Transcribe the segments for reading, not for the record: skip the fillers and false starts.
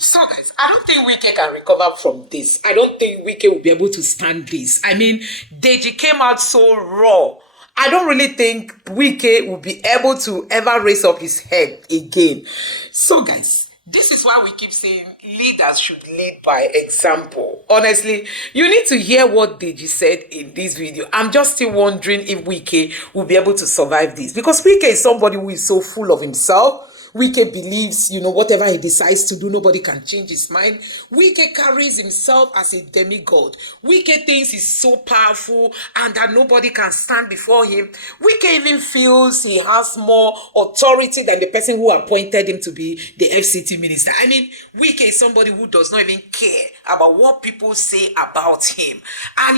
So guys, I don't think Wike can recover from this. I don't think Wike will be able to stand this. I mean, Deji came out so raw. I don't really think Wike will be able to ever raise up his head again. So guys, this is why we keep saying leaders should lead by example. Honestly, you need to hear what Deji said in this video. I'm just still wondering if Wike will be able to survive this. Because Wike is somebody who is so full of himself. Wike believes, whatever he decides to do, nobody can change his mind. Wike carries himself as a demigod. Wike thinks he's so powerful and that nobody can stand before him. Wike even feels he has more authority than the person who appointed him to be the FCTMinister. I mean, Wike is somebody who does not even care about what people say about him. And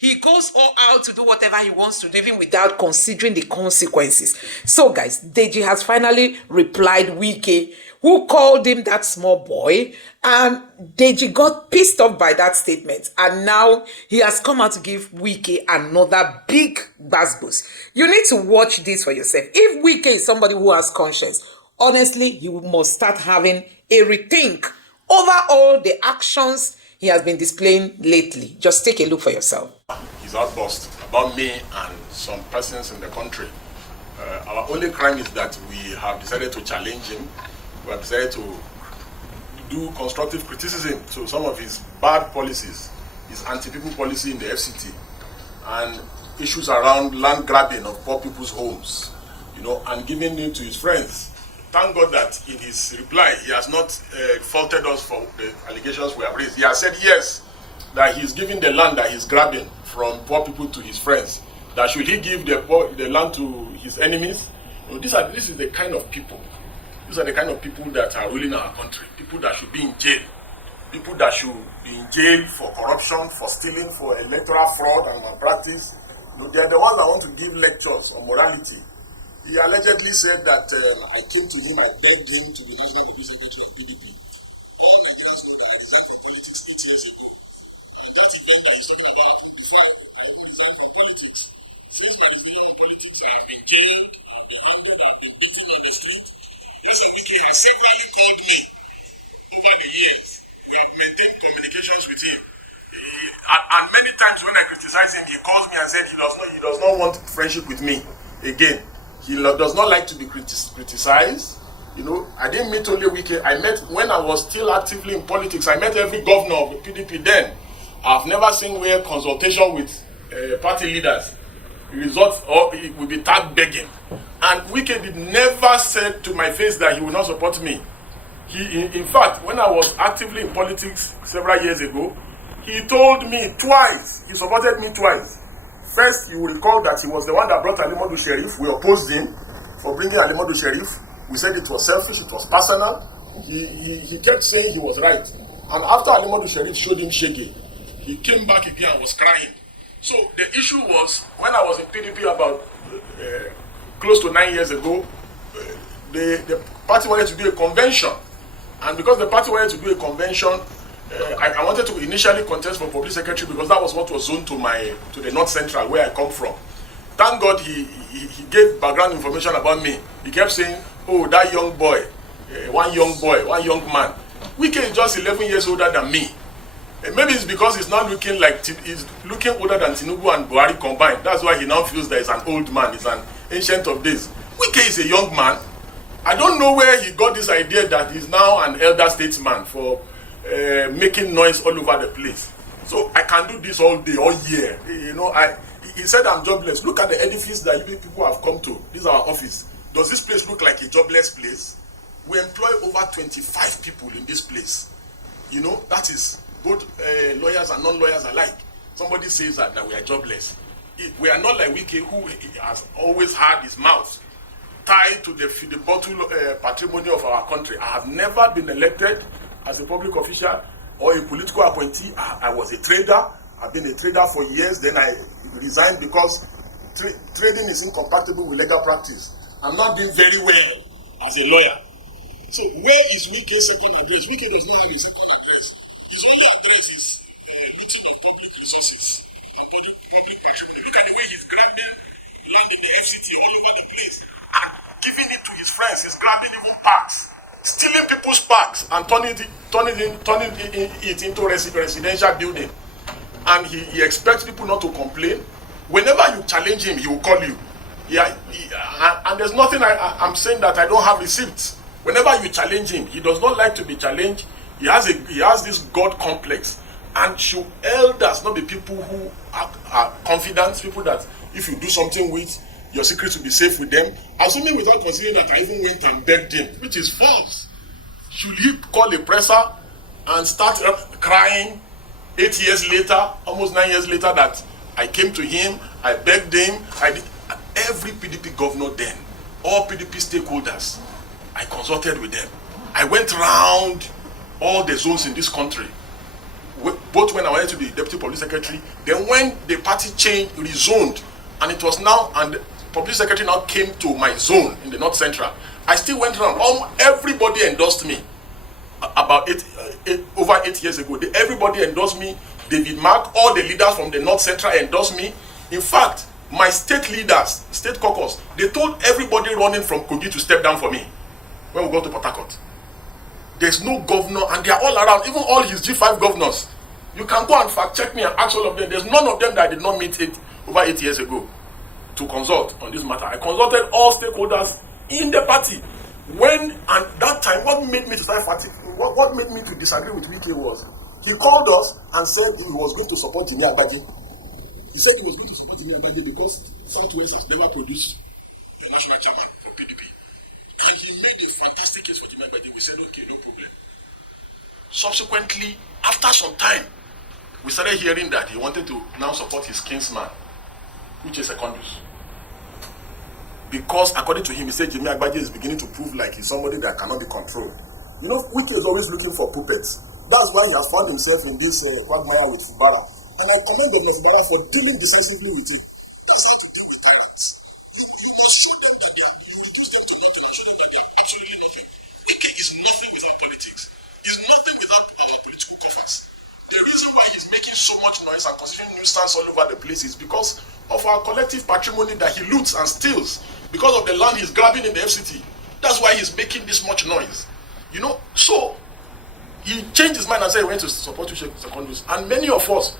he goes all out to do whatever he wants to do, even without considering the consequences. So guys, Deji has finally replied Wike, who called him that small boy, and Deji got pissed off by that statement, and now he has come out to give Wike another big basbos. You need to watch this for yourself. If Wike is somebody who has conscience, honestly, he must start having a rethink over all the actions he has been displaying lately. Just take a look for yourself. His outburst about me and some persons in the country. Our only crime is that we have decided to challenge him. We have decided to do constructive criticism to some of his bad policies, his anti-people policy in the FCT, and issues around land grabbing of poor people's homes, and giving it to his friends. Thank God that in his reply, he has not faulted us for the allegations we have raised. He has said yes, that he's giving the land that he's grabbing from poor people to his friends. That should he give the land to his enemies? This is the kind of people. These are the kind of people that are ruling our country. People that should be in jail. People that should be in jail for corruption, for stealing, for electoral fraud and malpractice. They are the ones that want to give lectures on morality. He allegedly said that I came to him, I begged him to be national representative of PDP. All Nigerians know that I resigned from politics 8 years ago. On that event that he's talking about, I resigned from politics. Since my decision on politics, I have been jailed, I have been handed, I have been beaten on the street. President Wike has severally called me over the years. We have maintained communications with him. And many times when I criticize him, he calls me and said he does not want friendship with me again. He does not like to be criticized. I didn't meet only Wike. I met, when I was still actively in politics, I met every governor of the PDP then. I've never seen where consultation with party leaders results or it will be tag begging. And Wike did never said to my face that he will not support me. In fact, when I was actively in politics several years ago, he told me twice, he supported me twice. First, you will recall that he was the one that brought Adeyanju Sheriff. We opposed him for bringing Adeyanju Sheriff. We said it was selfish, it was personal. He kept saying he was right. And after Adeyanju Sheriff showed him shaggy, he came back again and was crying. So the issue was, when I was in PDP about close to 9 years ago, the party wanted to do a convention. And because the party wanted to do a convention, I wanted to initially contest for public secretary because that was what was zoned to the North Central where I come from. Thank God he gave background information about me. He kept saying, oh, that young boy, one young man. Wike is just 11 years older than me. Maybe it's because he's not looking like he's looking older than Tinubu and Buhari combined. That's why he now feels that he's an old man, he's an ancient of days. Wike is a young man. I don't know where he got this idea that he's now an elder statesman for making noise all over the place. So I can do this all day, all year. He said I'm jobless. Look at the edifice that you people have come to. This is our office. Does this place look like a jobless place? We employ over 25 people in this place. That is both lawyers and non-lawyers alike. Somebody says that we are jobless. We are not like Wike, who has always had his mouth tied to the bottle patrimony of our country. I have never been elected as a public official or a political appointee. I was a trader. I've been a trader for years. Then I resigned because trading is incompatible with legal practice. I'm not doing very well as a lawyer. So where is Wike's second address? Wike does not have a second address. His only address is looting of public resources and public patrimony. Look at the way he's grabbing land in the FCT all over the place and giving it to his friends. He's grabbing even parks, stealing people's parks and turning it it into residential building, and he expects people not to complain. Whenever you challenge him, he will call you. And there's nothing I'm saying that I don't have receipts. Whenever you challenge him, he does not like to be challenged. He has this God complex. And should elders not be people who are confident, people that if you do something with, your secrets will be safe with them? Assuming without considering that I even went and begged him, which is false. Should he call a presser and start crying 8 years later, almost 9 years later, that I came to him, I begged him, I did. Every PDP governor then, all PDP stakeholders, I consulted with them. I went round all the zones in this country, both when I wanted to be deputy public secretary, then when the party changed, rezoned, and it was now, and the public secretary now came to my zone in the North Central. I still went around. Everybody endorsed me. About over 8 years ago, everybody endorsed me. David Mark, all the leaders from the North Central endorsed me. In fact, my state leaders, state caucus, they told everybody running from Kogi to step down for me when we got to Port Harcourt. There's no governor, and they are all around, even all his G5 governors. You can go and fact check me and ask all of them. There's none of them that I did not meet over 8 years ago to consult on this matter. I consulted all stakeholders in the party. And that time, what made me to start fighting, what made me to disagree with Wike was, he called us and said he was going to support Jimi Agbaje. He said he was going to support Jimi Agbaje because Southwest has never produced a national chairman for PDP. And he made a fantastic case for Jimi Agbaje. We said, okay, no problem. Subsequently, after some time, we started hearing that he wanted to now support his kinsman, which is Secondus. Because according to him, he said Jimi Agbaje is beginning to prove like he's somebody that cannot be controlled. You know, Wike is always looking for puppets. That's why he has found himself in this quagmire with Fubara. And I commend the Fubara for dealing decisively with it. And constituting nuisance all over the place is because of our collective patrimony that he loots and steals, because of the land he's grabbing in the FCT. That's why he's making this much noise. You know, so he changed his mind and said he went to support Secondus. And many of us,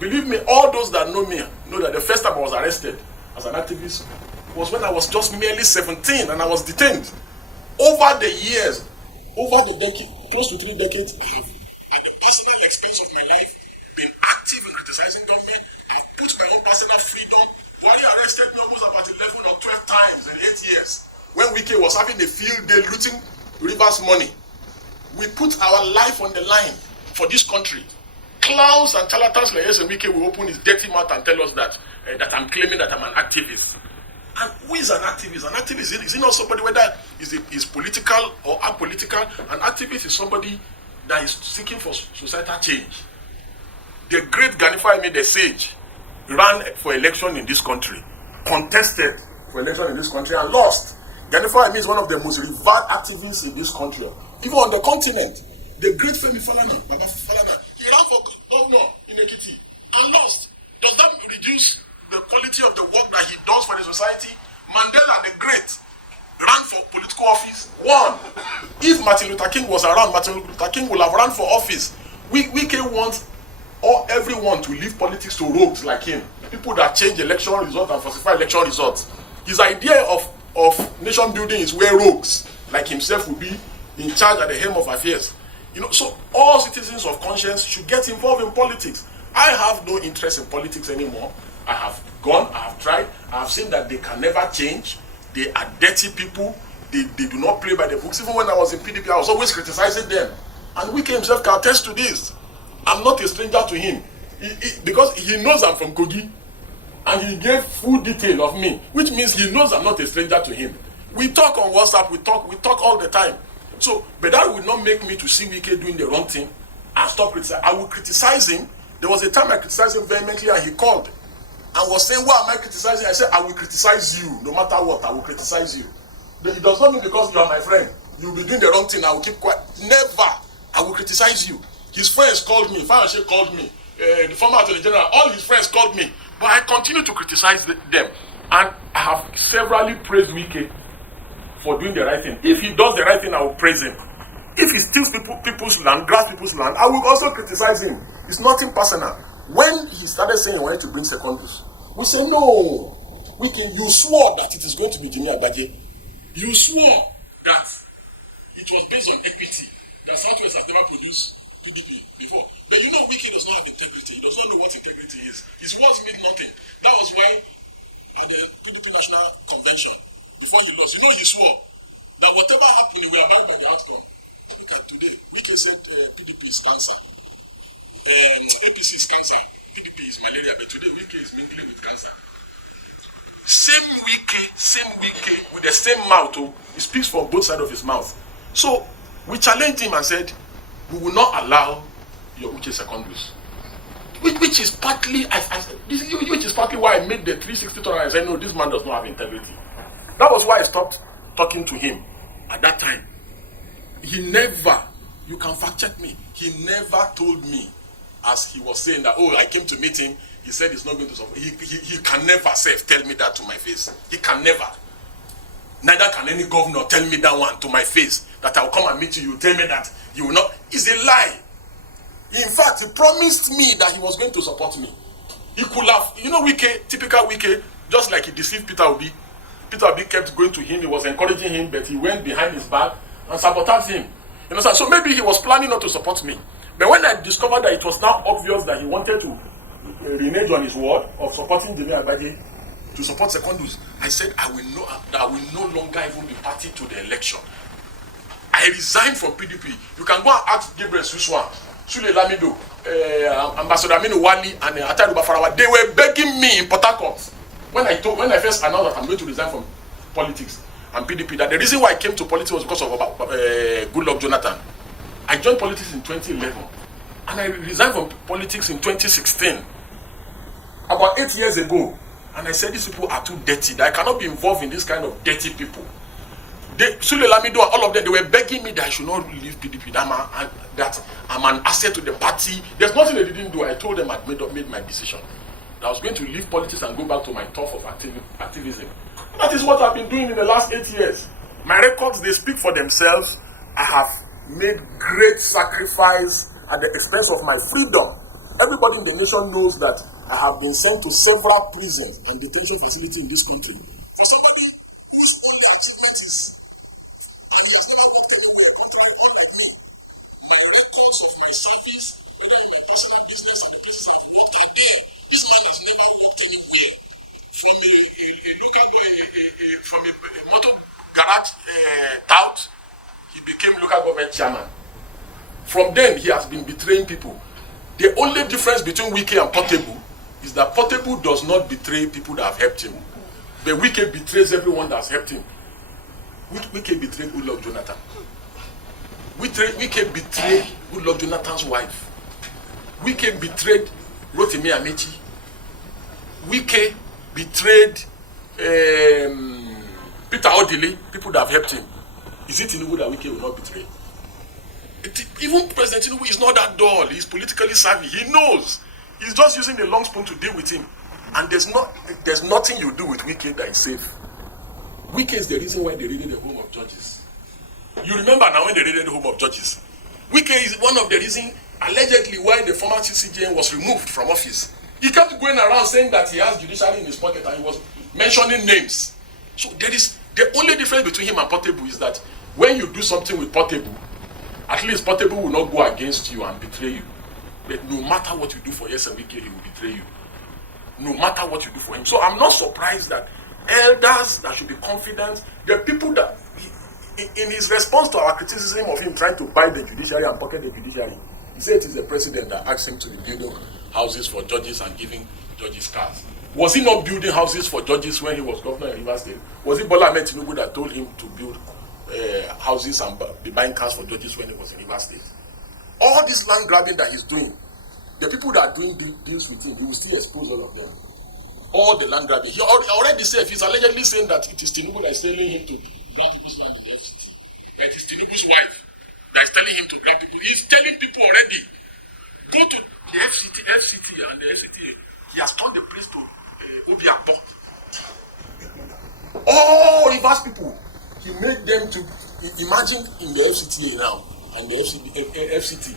believe me, all those that know me know that the first time I was arrested as an activist was when I was just merely 17 and I was detained. Over the years, over the decade, close to 3 decades, I have, at the personal expense of my life, been active in criticizing government. I've put my own personal freedom. Buhari arrested me almost about 11 or 12 times in 8 years. When Wike was having a field day looting Rivers money, we put our life on the line for this country. Clowns and charlatans like Wike will open his dirty mouth and tell us that I'm claiming that I'm an activist. And who is an activist? An activist is he not somebody, whether is political or apolitical? An activist is somebody that is seeking for societal change. The great Ganifa the sage ran for election in this country, contested for election in this country and lost. Ganifa is one of the most revered activists in this country, even on the continent. The great Femi Falana, Baba Falana, he ran for governor in Ekiti and lost. Does that reduce the quality of the work that he does for the society? Mandela the Great ran for political office, won. If Martin Luther King was around, Martin Luther King would have run for office. Wike wants everyone to leave politics to rogues like him, people that change election results and falsify election results. His idea of nation building is where rogues like himself will be in charge at the helm of affairs. You know, so all citizens of conscience should get involved in politics. I have no interest in politics anymore. I have gone, I have tried, I have seen that they can never change. They are dirty people. They do not play by the books. Even when I was in PDP, I was always criticizing them. And Wike himself can attest to this. I'm not a stranger to him. Because he knows I'm from Kogi. And he gave full detail of me, which means he knows I'm not a stranger to him. We talk on WhatsApp, we talk all the time. So, but that will not make me to see Wike doing the wrong thing and stop criticizing. I will criticize him. There was a time I criticized him vehemently and he called and was saying, why am I criticizing? I said, I will criticize you. No matter what, I will criticize you. It does not mean because you are my friend, you will be doing the wrong thing, I will keep quiet. Never. I will criticize you. His friends called me, Fayose called me, the former Attorney General, all his friends called me. But I continue to criticize them. And I have severally praised Wike for doing the right thing. If he does the right thing, I will praise him. If he steals people's land, grabs people's land, I will also criticize him. It's nothing personal. When he started saying he wanted to bring secondaries, we say no. You swore that it is going to be Jimmy Agbaje. You swore that it was based on equity. That Southwest has never produced PDP before. But you know Wike does not have integrity. He does not know what integrity is. His words mean nothing. That was why at the PDP National Convention, before he lost, he swore that whatever happened, he will abide by the outcome. Look at today. Wike said PDP is cancer. APC is cancer. PDP is malaria. But today Wike is mingling with cancer. Same Wike, with the same mouth. He speaks from both sides of his mouth. So we challenged him and said, we will not allow your Uche secondaries. Which is partly why I made the 360 turn and said, no, this man does not have integrity. That was why I stopped talking to him at that time. He never, you can fact check me, he never told me, as he was saying that, I came to meet him, he said he's not going to support. He can never tell me that to my face. He can never. Neither can any governor tell me that one to my face, that I will come and meet you, you tell me that you will not. It's a lie. In fact, he promised me that he was going to support me. He could have, Wike, typical Wike, just like he deceived Peter Obi. Peter Obi kept going to him, he was encouraging him, but he went behind his back and sabotaged him. So maybe he was planning not to support me. But when I discovered that it was now obvious that he wanted to renege on his word of supporting Jimmy Agbaje to support Secondus, I said I will no longer even be party to the election. I resigned from PDP. You can go and ask Gabriel Suswan, Sule Lamido, Ambassador Aminu Wali, and Ataru Bafarawa. They were begging me in Port Harcourt when I first announced that I'm going to resign from politics and PDP. That the reason why I came to politics was because of Goodluck Jonathan. I joined politics in 2011 and I resigned from politics in 2016. About 8 years ago, and I said these people are too dirty. That I cannot be involved in this kind of dirty people. Sule Lamido and all of them, they were begging me that I should not leave PDP. That I'm an asset to the party. There's nothing they didn't do. I told them I'd made my decision. That I was going to leave politics and go back to my turf of activism. That is what I've been doing in the last 8 years. My records, they speak for themselves. I have made great sacrifice at the expense of my freedom. Everybody in the nation knows that I have been sent to several prisons and detention facilities in this country. From a motor garage tout, he became local government chairman. From then, he has been betraying people. The only difference between Wike and Portable is that Portable does not betray people that have helped him. But Wike betrays everyone that has helped him. Wike betrayed Goodluck Jonathan. Wike betrayed Goodluck Jonathan's wife. Wike betrayed Rotimi Amechi. Wike betrayed Peter Odili, people that have helped him. Is it Tinubu that Wike will not betray? Even President Tinubu is not that dull. He's politically savvy. He knows. He's just using the long spoon to deal with him. And there's nothing you do with Wike that is safe. Wike is the reason why they raided the home of judges. You remember now when they raided the home of judges. Wike is one of the reasons, allegedly, why the former CCJN was removed from office. He kept going around saying that he has judiciary in his pocket and he was mentioning names. So there is the only difference between him and Portable is that when you do something with Portable, at least Portable will not go against you and betray you. But no matter what you do for Yes and Wike, he will betray you. No matter what you do for him. So I'm not surprised that elders that should be confident, the people that, in his response to our criticism of him trying to buy the judiciary and pocket the judiciary, he said it is the president that asked him to be building houses for judges and giving judges cars. Was he not building houses for judges when he was governor in Rivers State? Was it Bola Ahmed Tinubu that told him to build houses and be buying cars for judges when he was in Rivers State? All this land grabbing that he's doing, the people that are doing deals with him, he will still expose all of them. All the land grabbing. He already said, he's allegedly saying that it is Tinubu that is telling him to grab people's land in the FCT. But it is Tinubu's wife that is telling him to grab people. He's telling people already, go to the FCT and the FCTA. He has turned the place to Obiakpo. All Rivers people, he made them to imagine in the FCTA now. and the FCT.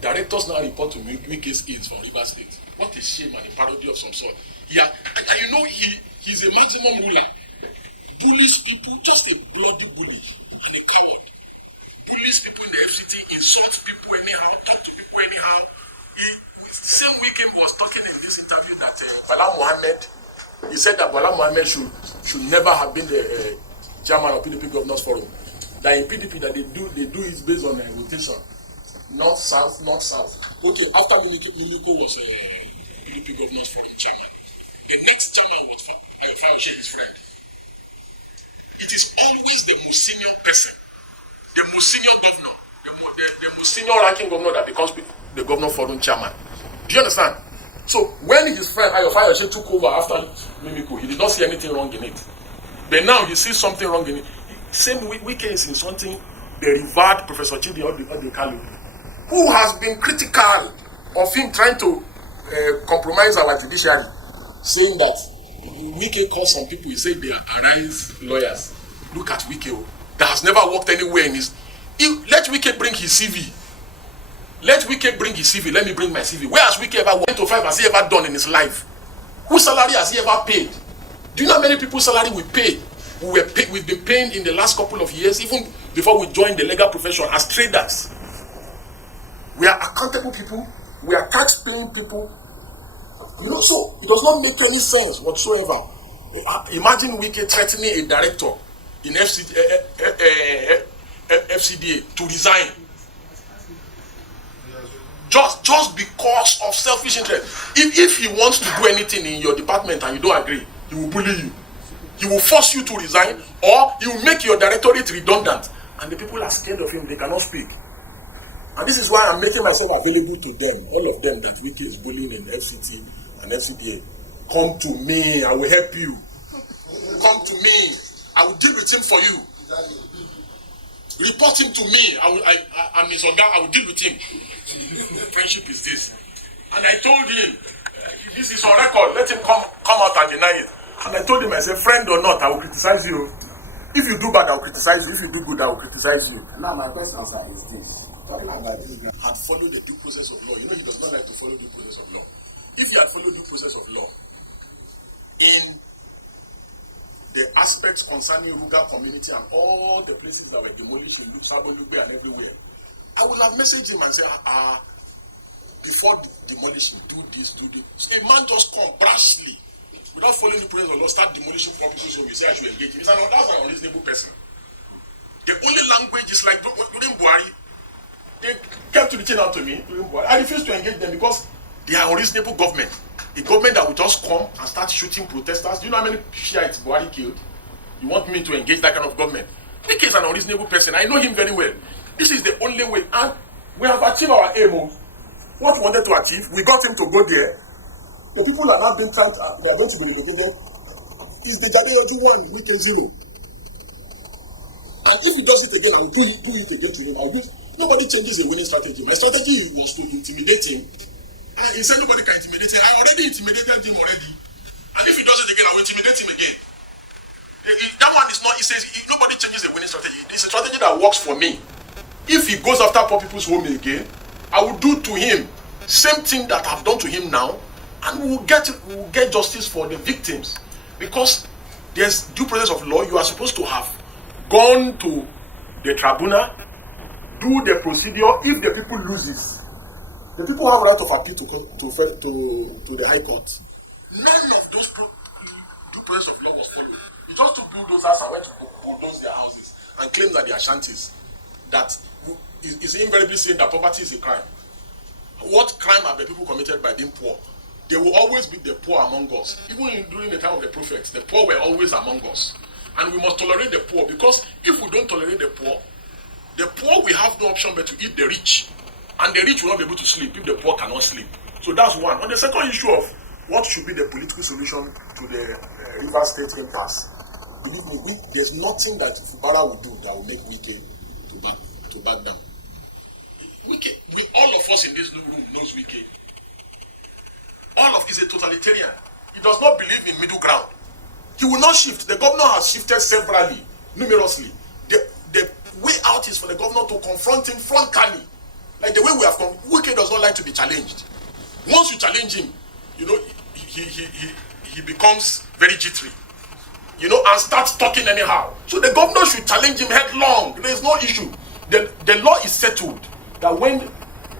Directors now report to Wike's aides from Rivers State. What a shame and a parody of some sort. He's a maximum ruler. Bullies people, just a bloody bully and a coward. Bullies people in the FCT, insults people anyhow, talk to people anyhow. Same weekend was talking in this interview that Bala Mohammed, he said that Bala Mohammed should never have been the chairman of PDP Governors Forum. That in PDP that they do it based on rotation. North, south. Okay, after Miliko was PDP Governors Forum chairman. The next chairman was Fayoshe, his friend. It is always the most senior person, the most senior governor, the most senior ranking governor that becomes the Governor Forum chairman. Do you understand? So when his friend Fayoshe took over after Mimiko, he did not see anything wrong in it. But now he sees something wrong in it. Same weekend is insulting the revered Professor Chidi Odekalu, who has been critical of him trying to compromise our judiciary, saying that Wike calls some people, he said they are Arise lawyers. Look at Wike, that has never worked anywhere in his. Let Wike bring his CV. Let Wike bring his CV. Let me bring my CV. Where has Wike ever went to 5 has he ever done in his life? Whose salary has he ever paid? Do you know how many people's salary we pay? We've been paying in the last couple of years, even before we joined the legal profession as traders. We are accountable people. We are tax-paying people. You know, so it does not make any sense whatsoever. Imagine Wike threatening a director in FCDA to resign just because of selfish interest. If he wants to do anything in your department and you don't agree, he will bully you. He will force you to resign, or he will make your directorate redundant. And the people are scared of him. They cannot speak. And this is why I'm making myself available to them, all of them that Wike is bullying in FCT and FCDA. Come to me, I will help you. Come to me, I will deal with him for you. Report him to me, I'm his organ, I will deal with him. Friendship is this. And I told him, this is on record, let him come out and deny it. And I told him, I said, friend or not, I will criticize you. If you do bad, I will criticize you. If you do good, I will criticize you. Now my question, sir, is this. Talking about had followed the due process of law. You know he does not like to follow due process of law. If he had followed due process of law in the aspects concerning Ruga community and all the places that were demolished in Sabo, Lugbe and everywhere, I would have messaged him and said, before the demolition, do this. So a man just come brashly, without following the process of law, start demolishing properties, so you say I should engage him. That's an unreasonable person. The only language is like during Buhari, they came to reach out to me during Buhari. I refused to engage them because they are unreasonable government. A government that will just come and start shooting protesters. Do you know how many Shiites Buhari killed? You want me to engage that kind of government? Wike is an unreasonable person. I know him very well. This is the only way. And we have achieved our aim. What we wanted to achieve, we got him to go there. The people are now being tried, they are going to be relocated. Is the Deji Adeyanju Wike 0. And if he does it again, I will do it again to him. Nobody changes a winning strategy. My strategy was to intimidate him. And he said nobody can intimidate him. I already intimidated him already. And if he does it again, I will intimidate him again. That one is not, he says nobody changes a winning strategy. It's a strategy that works for me. If he goes after poor people's home again, I will do to him same thing that I've done to him now, and we will get justice for the victims. Because there's due process of law. You are supposed to have gone to the tribunal, do the procedure. If the people loses, the people have right of appeal to the High Court. None of those due process of law was followed. He just took bulldozers and went to bulldoze their houses and claim that they are shanties. That is invariably saying that poverty is a crime. What crime have the people committed by being poor? There will always be the poor among us. Even during the time of the prophets, the poor were always among us. And we must tolerate the poor, because if we don't tolerate the poor will have no option but to eat the rich. And the rich will not be able to sleep if the poor cannot sleep. So that's one. On the second issue of what should be the political solution to the Rivers State impasse, believe me, there's nothing that Fubara will do that will make Wike to back down. All of us in this room knows Wike. All of is a totalitarian. He does not believe in middle ground. He will not shift. The governor has shifted severally, numerously. The way out is for the governor to confront him frontally. Like the way we have come, Wike does not like to be challenged. Once you challenge him, you know, he becomes very jittery, you know, and starts talking anyhow. So the governor should challenge him headlong. There is no issue. The law is settled that when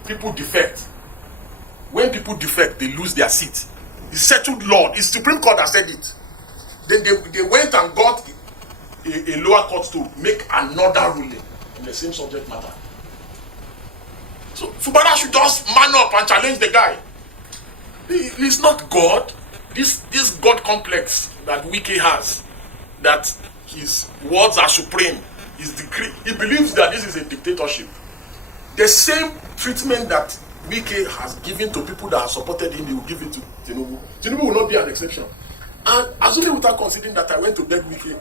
people defect, they lose their seat. It's settled law. It's Supreme Court that said it. Then they went and got a lower court to make another ruling in the same subject matter. So Fubara should just man up and challenge the guy. He's not God. This God complex that Wike has, that his words are supreme, his decree. He believes that this is a dictatorship. The same treatment that Wike has given to people that have supported him, he will give it to Tinubu. Tinubu will not be an exception. And assuming without considering that I went to beg Wike,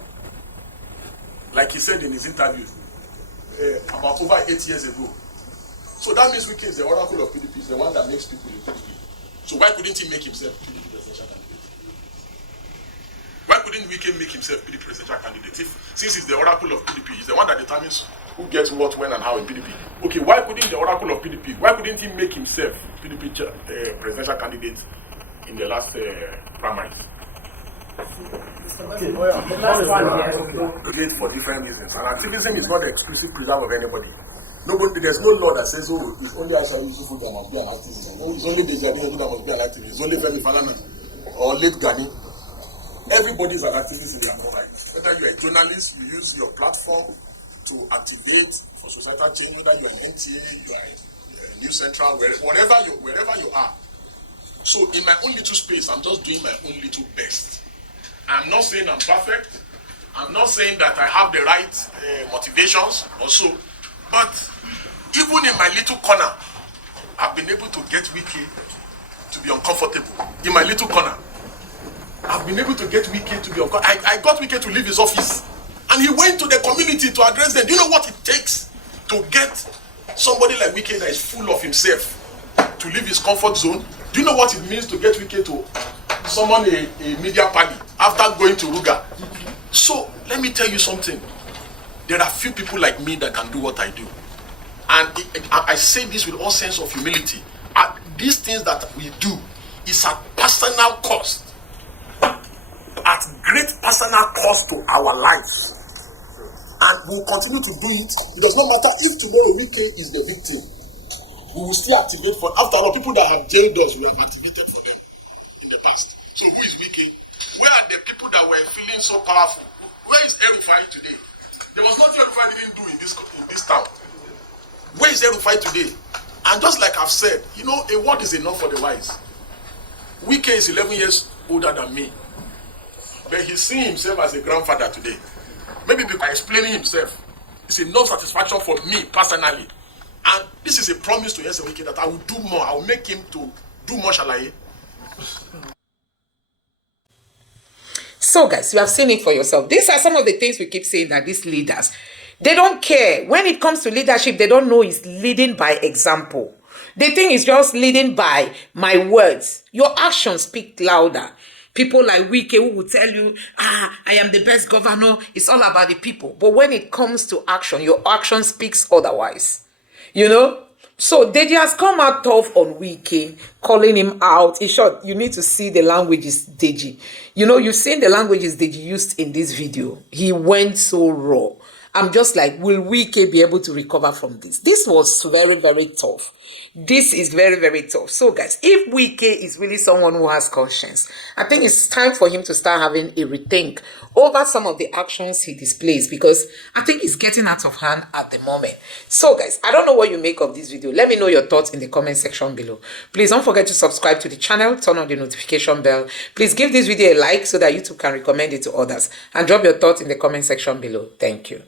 like he said in his interview, about over 8 years ago. So that means Wike is the oracle of PDP, is the one that makes people in PDP. So why couldn't he make himself PDP presidential candidate? Why couldn't Wike make himself PDP presidential candidate? Since he's the oracle of PDP, he's the one that determines who gets what, when, and how in PDP. Okay, why couldn't the oracle of PDP, why couldn't he make himself PDP presidential candidate in the last primaries? Okay, the last one Great for different reasons. And activism is not the exclusive preserve of anybody. There's no law that says, oh, it's only Aisha Yusufu that must be an activist. Oh, it's only Deji Adeyanju that must be an activist. It's only Femi Falana or late Gani. Everybody is an activist in their own right. Whether you're a journalist, you use your platform to activate for societal change, whether you're an NTA, you're a News Central, wherever you are. So in my own little space, I'm just doing my own little best. I'm not saying I'm perfect. I'm not saying that I have the right motivations or so. But even in my little corner, I've been able to get Wike to be uncomfortable. In my little corner, I've been able to get Wike to be uncomfortable. I got Wike to leave his office. And he went to the community to address them. Do you know what it takes to get somebody like Wike that is full of himself to leave his comfort zone? Do you know what it means to get Wike to summon a media party after going to Ruga? So, let me tell you something. There are few people like me that can do what I do. And I say this with all sense of humility. These things that we do is at personal cost. At great personal cost to our lives. And we'll continue to do it. It does not matter if tomorrow Wike is the victim. We will still activate for, after all, people that have jailed us, we have activated for them in the past. So who is Wike? Where are the people that were feeling so powerful? Where is El-Rufai today? There was nothing El-Rufai didn't do in this town. Where is El-Rufai today? And just like I've said, you know, a word is enough for the wise. Wike is 11 years older than me. But he's seeing himself as a grandfather today. Maybe by explaining himself, it's enough satisfaction for me personally. And this is a promise to Yese Wike that I will do more. I will make him to do more shalaye. So guys, you have seen it for yourself. These are some of the things we keep saying, that these leaders, they don't care. When it comes to leadership, they don't know it's leading by example. They think it's just leading by my words. Your actions speak louder. People like Wike who will tell you, I am the best governor. It's all about the people. But when it comes to action, your action speaks otherwise. You know? So Deji has come out tough on Wike, calling him out. In short, you need to see the languages Deji. You know, you've seen the languages Deji used in this video. He went so raw. I'm just like, will Wike be able to recover from this? This was very, very tough. This is very, very tough. So guys, if Wike is really someone who has conscience, I think it's time for him to start having a rethink over some of the actions he displays, because I think it's getting out of hand at the moment. So guys, I don't know what you make of this video. Let me know your thoughts in the comment section below. Please don't forget to subscribe to the channel, turn on the notification bell. Please give this video a like so that YouTube can recommend it to others, and drop your thoughts in the comment section below. Thank you.